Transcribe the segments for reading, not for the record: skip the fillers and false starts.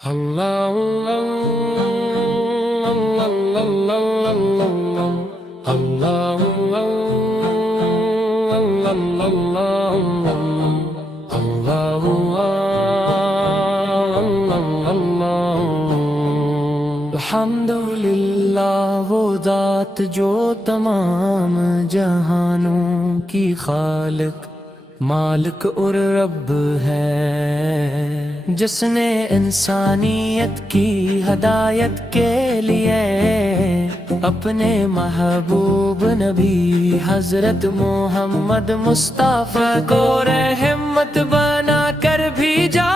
اللہ اللہ اللہ الحمدللہ وہ ذات جو تمام جہانوں کی خالق مالک اور رب ہے، جس نے انسانیت کی ہدایت کے لیے اپنے محبوب نبی حضرت محمد مصطفیٰ کو رحمت بنا کر بھیجا۔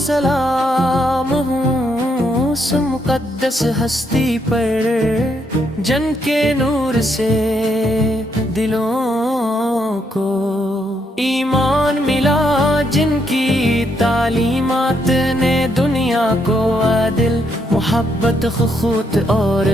سلام ہوں اس مقدس ہستی پر جن کے نور سے دلوں کو ایمان ملا، جن کی تعلیمات نے دنیا کو عدل، محبت، خود اور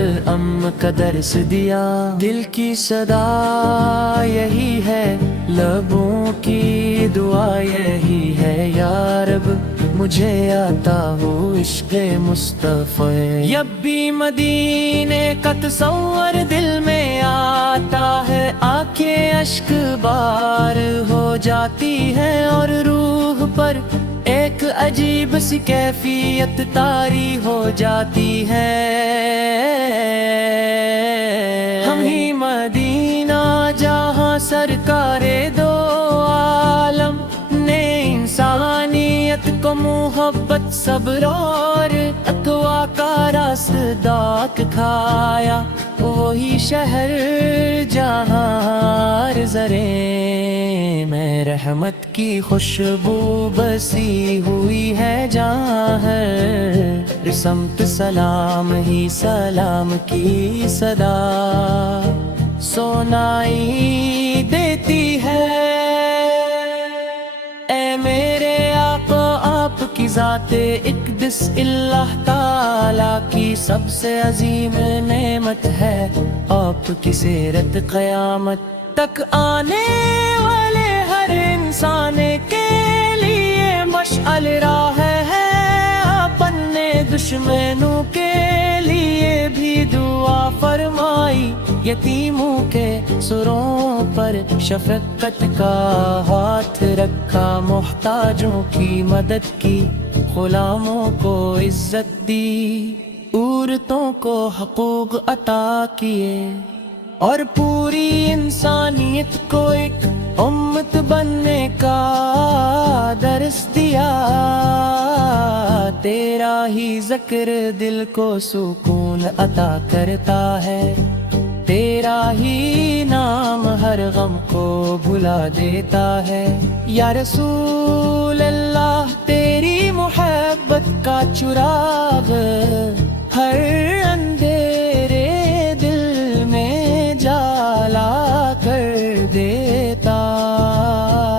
کا درس دیا۔ دل کی صدا یہی ہے، لبوں کی دعا یہی ہے، یا رب مجھے آتا ہو عشق مصطفی۔ جب بھی مدینے کا تصور دل میں آتا ہے، آنکھیں اشک بار ہو جاتی ہیں اور روح پر ایک عجیب سی کیفیت طاری ہو جاتی ہے۔ ہم ہی مدینہ جہاں سرکار دو عالم نے انسانیت کو محبت، صبر اور تقویٰ کا راستہ کھایا، وہی شہر جہاں زرے میں رحمت کی خوشبو بسی ہوئی ہے، جہاں ہر سمت سلام ہی سلام کی صدا سنائی دیتی ہے۔ اے میرے آقا، آپ کی ذات اقدس اللہ تعالیٰ کی سب سے عظیم نعمت ہے، آپ کی سیرت قیامت تک آنے والے ہر انسان کے لیے مشعل راہ ہے، اپنے دشمنوں کے لیے بھی دعا فرمائی، یتیموں کے سروں پر شفقت کا ہاتھ رکھا، محتاجوں کی مدد کی، غلاموں کو عزت دی، عورتوں کو حقوق عطا کیے، اور پوری انسانیت کو ایک امت بننے کا درس دیا۔ تیرا ہی ذکر دل کو سکون عطا کرتا ہے، تیرا ہی نام ہر غم کو بھلا دیتا ہے، یا رسول اللہ تیری محبت کا چراغ ہر اندھیرے دل میں جلا کر دیتا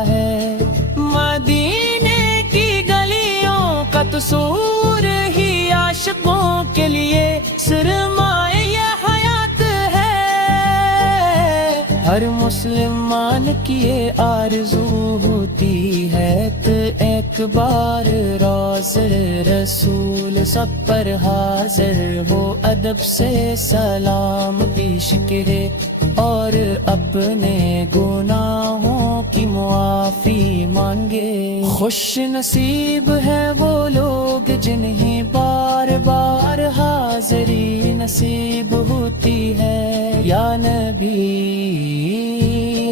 ہے۔ مدینے کی گلیوں کا تصور ہی عاشقوں کے لیے سرمایہ حیات ہے، ہر مسلمان کی یہ آرزو ہوتی ہے تو ایک بار روز رسول سب پر حاضر ہو، ادب سے سلام پیش کرے اور اپنے گناہوں کی معافی مانگے۔ خوش نصیب ہے وہ لوگ جنہیں بار بار حاضری نصیب ہوتی ہے، یا نبی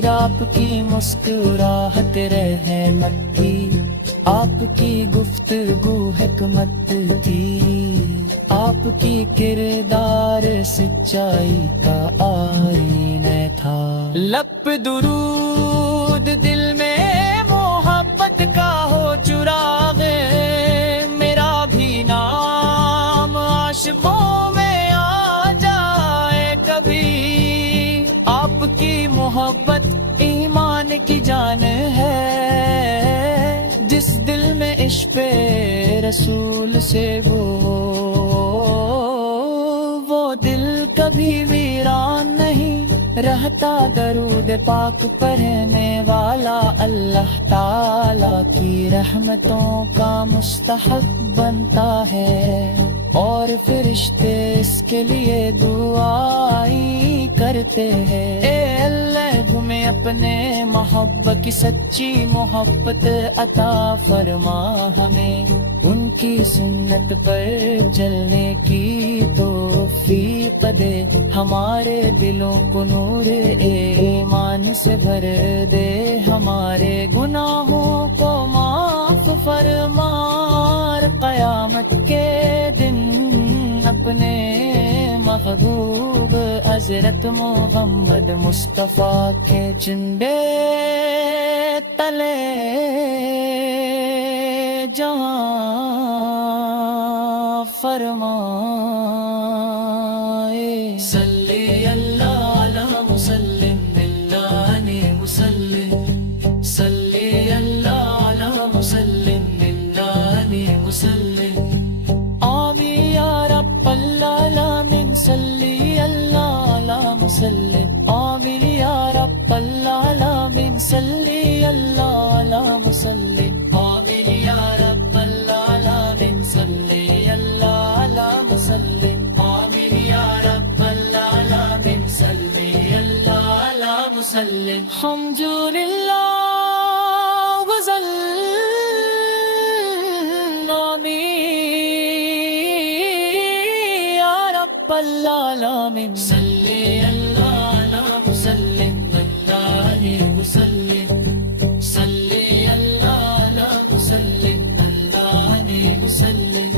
آپ کی مسکراہٹ رحمت کی، آپ کی گفتگو حکمت کی، آپ کی کردار سچائی کا آئینہ تھا، لب پہ درود دل میں محبت کا ہو چراغ، میرا بھی نام عاشقوں میں آ جائے کبھی، آپ کی محبت ایمان کی جان ہے، جس دل میں عشق رسول سے وہ چاہتا درود پاک پڑھنے والا اللہ تعالی کی رحمتوں کا مستحق بنتا ہے، اور فرشتے اس کے لیے دعائیں کرتے ہیں۔ اے اللہ تمہیں اپنے محبت کی سچی محبت عطا فرما، ہمیں ان کی سنت پر چلنے کی توفیق دے، ہمارے دلوں کو نور ایمان سے بھر دے، ہمارے گناہوں کو معاف فرما، قیامت کے دن اپنے محبوب حضرت محمد مصطفیٰ کے جھنڈے تلے جہاں فرمائے۔ صلی اللہ علی مسلم اللہ نے مسلم، صلی اللہ علی مسلم اللہ نے مسلم، آمین یا رب العالمین، صلی اللہ علی مسلم، آمین یا رب العالمین، صلی اللہ علی مسلم، آمین یا رب العالمین، صلی اللہ علی مسلم، آمین یا رب العالمین، صلی اللہ علی مسلم۔ الحمدللہ غزل العالمین، صلی اللہ علی مسلم اللہ مسلم، صلی اللہ علی مسلم اللہ مسلم۔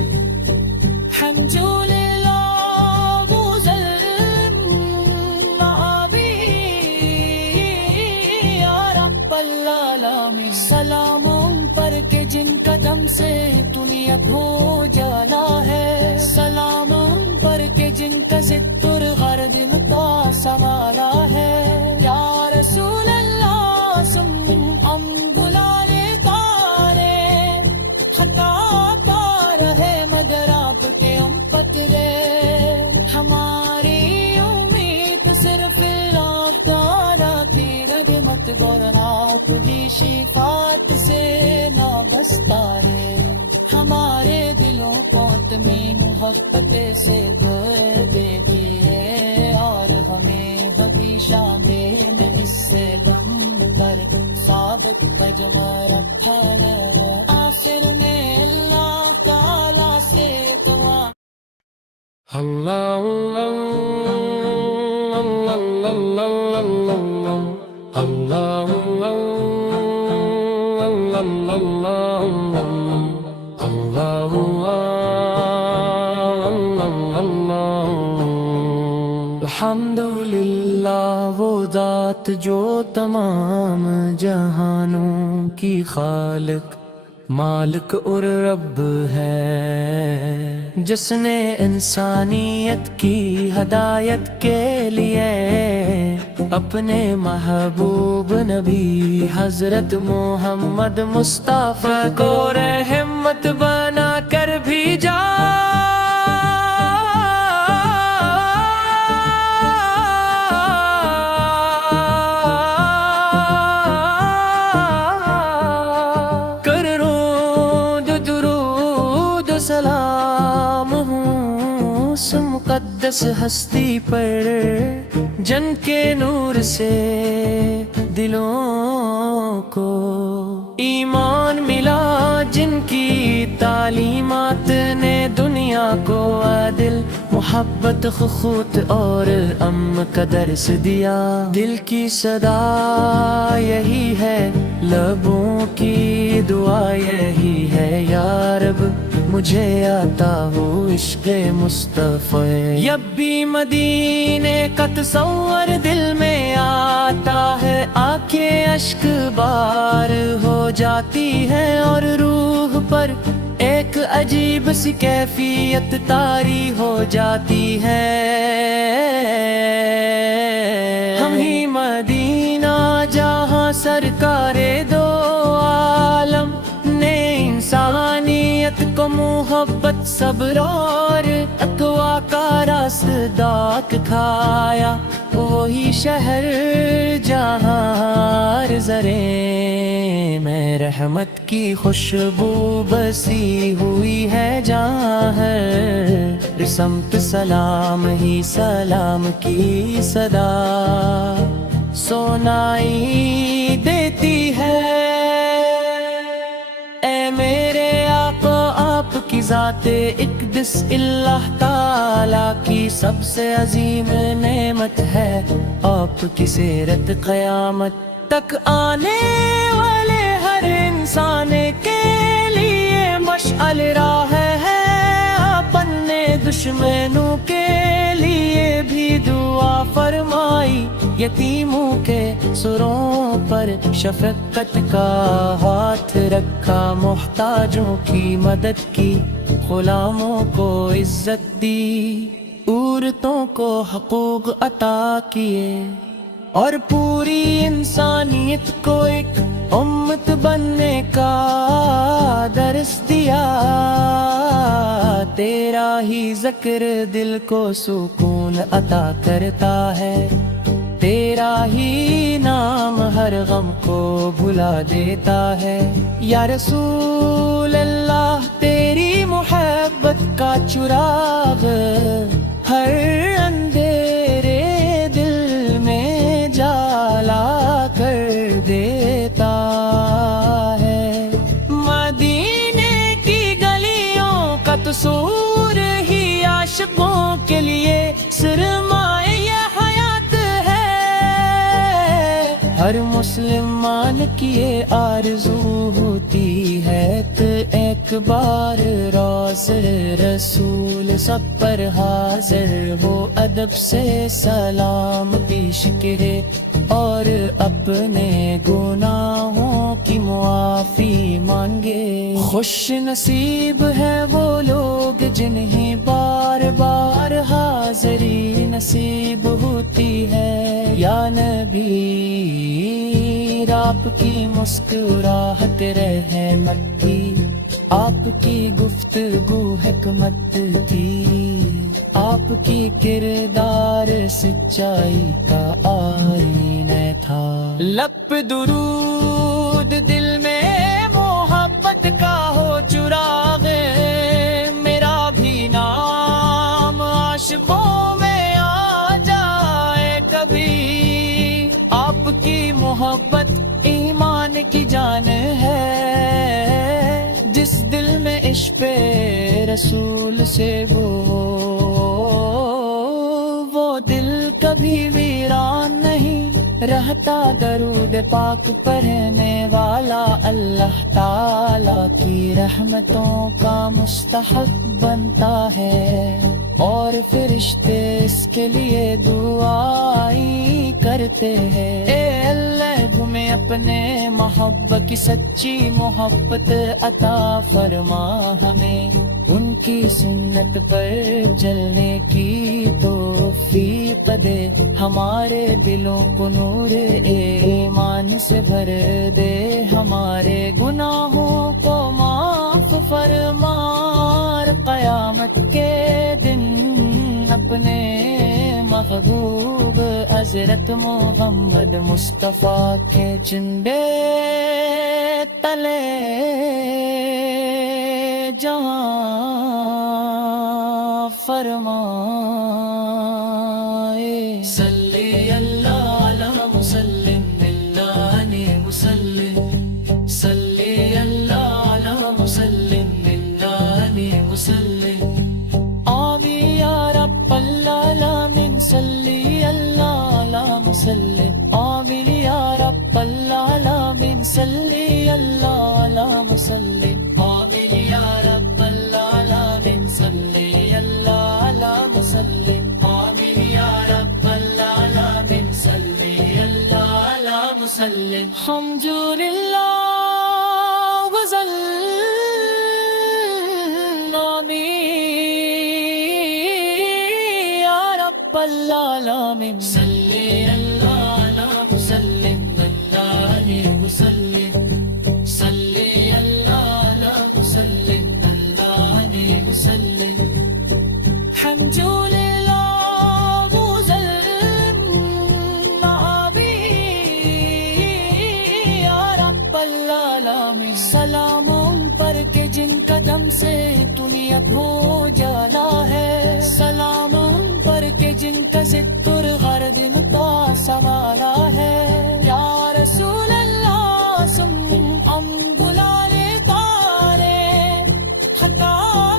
الحمدللہ غزل نبی یا رب العالمین، سلام ان پر کہ جن قدم سے دنیا کو جالا ہے، سلام ان پر کہ جن کا ذکر ہر دل کا سنبھالا ہے، یا رسول اللہ سن ہم بلانے تارے، خطا پار ہے مگر آپ کے ہم پترے، ہماری امید صرف اللہ تعالیٰ کی رحمت ورنہ آپ کی شفاعت سے نہ بستا ہے، ہمارے دلوں کو تمہیں محبت سے بھر دیجیے، اور ہمیں ہمیشہ میں اس سے لم کر ثابت قدم رکھنا، آخر نے اللہ تعالیٰ سے دعا۔ اللہ الحمدللہ وہ ذات جو تمام جہانوں کی خالق مالک اور رب ہے، جس نے انسانیت کی ہدایت کے لیے اپنے محبوب نبی حضرت محمد مصطفیٰ کو رحمت بنا کر بھیجا، مقدس ہستی پر جن کے نور سے دلوں کو ایمان ملا، جن کی تعلیمات نے دنیا کو عدل، محبت، خود اور کا درس دیا۔ دل کی صدا یہی ہے، لبوں کی دعا یہی ہے، یا رب مجھے آتا ہو عشق مصطفیٰ، جب بھی مدینے کا تصور دل میں آتا ہے، آنکھیں اشک بار ہو جاتی ہے، اور روح پر ایک عجیب سی کیفیت طاری ہو جاتی ہے۔ ہم ہی مدینہ جہاں سرکار دو عالم نے انسانیت کو محبت، صبر اور تقویٰ کا راستہ کھایا، وہی شہر جہاں ہر ذرے میں رحمت کی خوشبو بسی ہوئی ہے، جہاں ہر سمت سلام ہی سلام کی صدا سنائی دیتی ہے۔ اے میرے آقا آپ کی ذات اقدس اللہ تعالیٰ کی سب سے عظیم نعمت ہے، آپ کی سیرت قیامت تک آنے والے ہر انسان کے لیے مشعل راہ ہے، اپنے دشمنوں کے لیے بھی دعا فرمائی، یتیموں کے سروں پر شفقت کا ہاتھ رکھا، محتاجوں کی مدد کی، غلاموں کو عزت دی، عورتوں کو حقوق عطا کیے، اور پوری انسانیت کو ایک امت بننے کا درس دیا۔ تیرا ہی ذکر دل کو سکون عطا کرتا ہے، تیرا ہی نام ہر غم کو بھلا دیتا ہے۔ یا رسول اللہ تیری محبت کا چراغ ہر اندھیرے دل میں جلا کر دیتا ہے، مدینے کی گلیوں کا تصور ہی عاشقوں کے لیے سرمایہ حیات ہے، ہر مسلمان کی یہ آرزو ہوتی ہے کہ ایک بار روضہ رسول سب پر حاضر ہو، ادب سے سلام پیش کرے اور اپنے گناہوں کی معافی مانگے۔ خوش نصیب ہے وہ لوگ جنہیں بار بار حاضری نصیب ہوتی ہے، یا نبی آپ کی مسکراہٹ رحمت کی، آپ کی گفتگو حکمت کی، آپ کی کردار سچائی کا آئینہ تھا، لب پہ درود دل میں محبت کا ہو چراغ، میرا بھی نام عاشقوں میں آ جائے کبھی، آپ کی محبت ایمان کی جان ہے، جس دل میں عشق رسول سے وہ دل کبھی ویران نہیں رہتا، درود پاک پڑھنے والا اللہ تعالیٰ کی رحمتوں کا مستحق بنتا ہے، اور فرشتے اس کے لیے دعائیں کرتے ہیں۔ اے اللہ ہمیں اپنے محبت کی سچی محبت عطا فرما، ہمیں ان کی سنت پر چلنے کی توفیق دے، ہمارے دلوں کو نور ایمان سے بھر دے، ہمارے گناہوں کو معاف فرما، قیامت کے دن اپنے محبوب حضرت محمد مصطفیٰ کے جھنڈے تلے جہاں فرمائے۔ صلی اللہ علی مسلم اللہ نے مسلم، صلی اللہ علی مسلم اللہ نے مسلم، آمین یا رب العالمین، صلی اللہ علی مسلم، آمین یا رب العالمین، صلی اللہ علی مسلم، آمین یا رب العالمین، صلی اللہ علی مسلم، آمین یا رب العالمین، صلی اللہ علی مسلم۔ الحمدللہ غزل العالمین، صلی اللہ علی مسلم اللہ علیہ وسلم، صلی اللہ علی مسلم اللہ علیہ وسلم، الحمد للہ غزل دم سے دنیا کو جلا ہے، سلام ان پر کہ جن کا ستر ہر دن کا سنبھالا ہے، یا رسول اللہ سن ہم بلانے تارے، خطا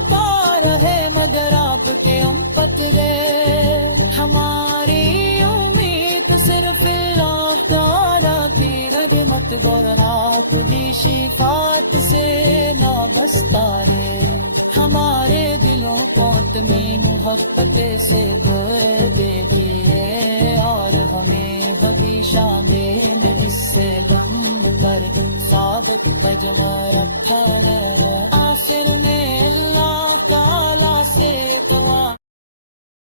کار ہے مگر آپ کے ہم پتلے، ہماری امید صرف اللہ تعالیٰ کی رحمت گر آپ کی شفاعت سے نابستہ ہے، ہمارے دلوں کو تمہیں محبت سے بھر دیجیے اور ہمیں ہمیشہ میں اس سے دم پر ثابت قدم رکھا